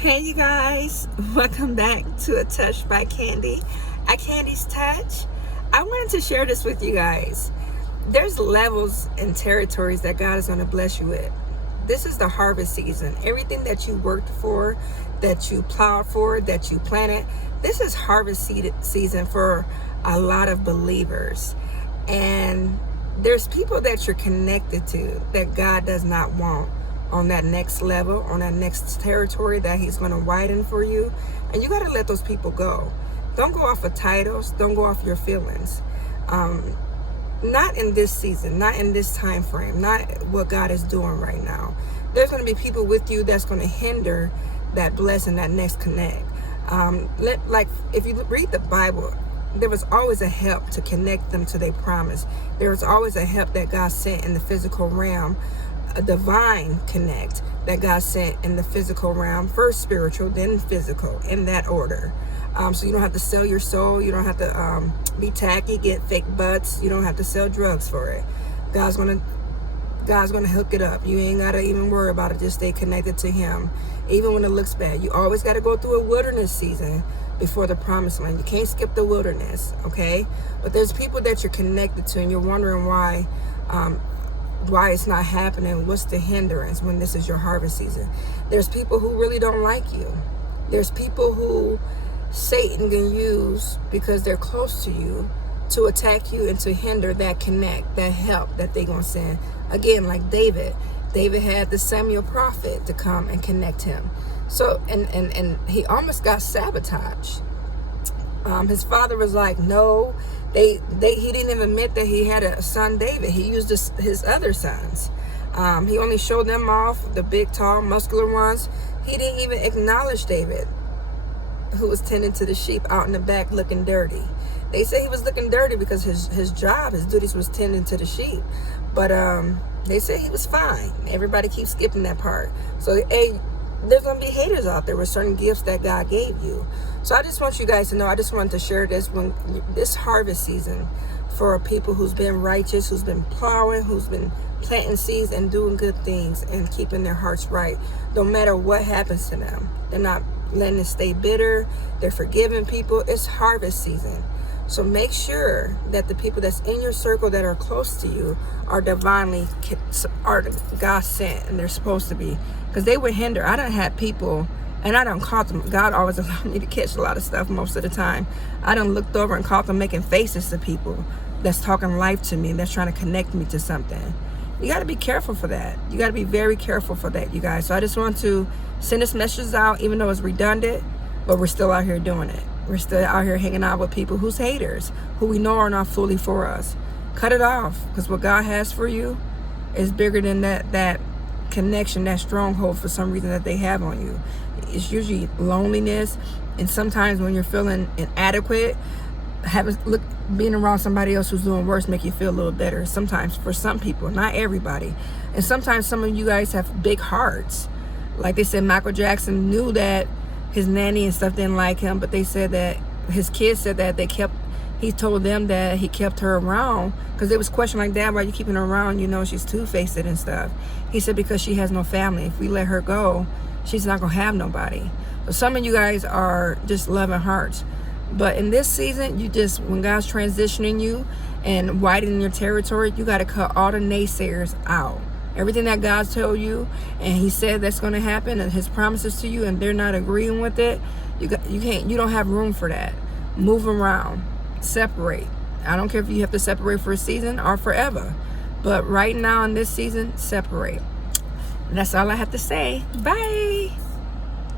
Hey you guys, welcome back to A Touch by Candy at Candy's Touch. I wanted to share this with you guys. There's levels and territories that God is going to bless you with. This is the harvest season. Everything that you worked for, that you plowed for, that you planted, this is harvest season for a lot of believers. And there's people that you're connected to that God does not want on that next level, on that next territory that he's going to widen for you. And you got to let those people go. Don't go off of titles. Don't go off your feelings. Not in this season, not in this time frame, not what God is doing right now. There's going to be people with you that's going to hinder that blessing, that next connect. Like if you read the Bible, there was always a help to connect them to their promise. There was always a help that God sent in the physical realm, a divine connect that God sent in the physical realm, first spiritual, then physical, in that order. So you don't have to sell your soul. You don't have to be tacky, get fake butts. You don't have to sell drugs for it. God's gonna hook it up. You ain't gotta even worry about it. Just stay connected to him, even when it looks bad. You always got to go through a wilderness season before the promised land. You can't skip the wilderness, okay? But there's people that you're connected to, and you're wondering why it's not happening. What's the hindrance when this is your harvest season? There's people who really don't like you. There's people who Satan can use because they're close to you to attack you and to hinder that connect, that help that they're going to send. Again, like David had the Samuel prophet to come and connect him. So, and he almost got sabotaged. His father was like, no, he didn't even admit that he had a son, David. He used his other sons. He only showed them off, the big, tall, muscular ones. He didn't even acknowledge David, who was tending to the sheep out in the back looking dirty. They say he was looking dirty because his job, his duties was tending to the sheep. But they say he was fine. Everybody keeps skipping that part. So, there's going to be haters out there with certain gifts that God gave you. So I just want you guys to know, I just wanted to share this when this harvest season for people who's been righteous, who's been plowing, who's been planting seeds and doing good things and keeping their hearts right. No matter what happens to them, they're not letting it stay bitter. They're forgiving people. It's harvest season. So make sure that the people that's in your circle that are close to you are God sent, and they're supposed to be, because they would hinder. I done had people, and I done caught them. God always allowed me to catch a lot of stuff most of the time. I done looked over and caught them making faces to people that's talking life to me, that's trying to connect me to something. You got to be careful for that. You got to be very careful for that, you guys. So I just want to send this message out, even though it's redundant, but we're still out here doing it. We're still out here hanging out with people who's haters, who we know are not fully for us. Cut it off, because what God has for you is bigger than that connection, that stronghold for some reason that they have on you. It's usually loneliness, and sometimes when you're feeling inadequate, being around somebody else who's doing worse make you feel a little better. Sometimes for some people, not everybody. And sometimes some of you guys have big hearts. Like they said, Michael Jackson knew that his nanny and stuff didn't like him, but they said that his kids said that he told them that he kept her around because they was questioning like, Dad, why are you keeping her around? You know, she's two-faced and stuff. He said, because she has no family. If we let her go, she's not going to have nobody. So some of you guys are just loving hearts. But in this season, when God's transitioning you and widening your territory, you got to cut all the naysayers out. Everything that God told you and he said that's going to happen and his promises to you, and they're not agreeing with it, you don't have room for that. Move around. Separate. I don't care if you have to separate for a season or forever. But right now in this season, separate. And that's all I have to say. Bye.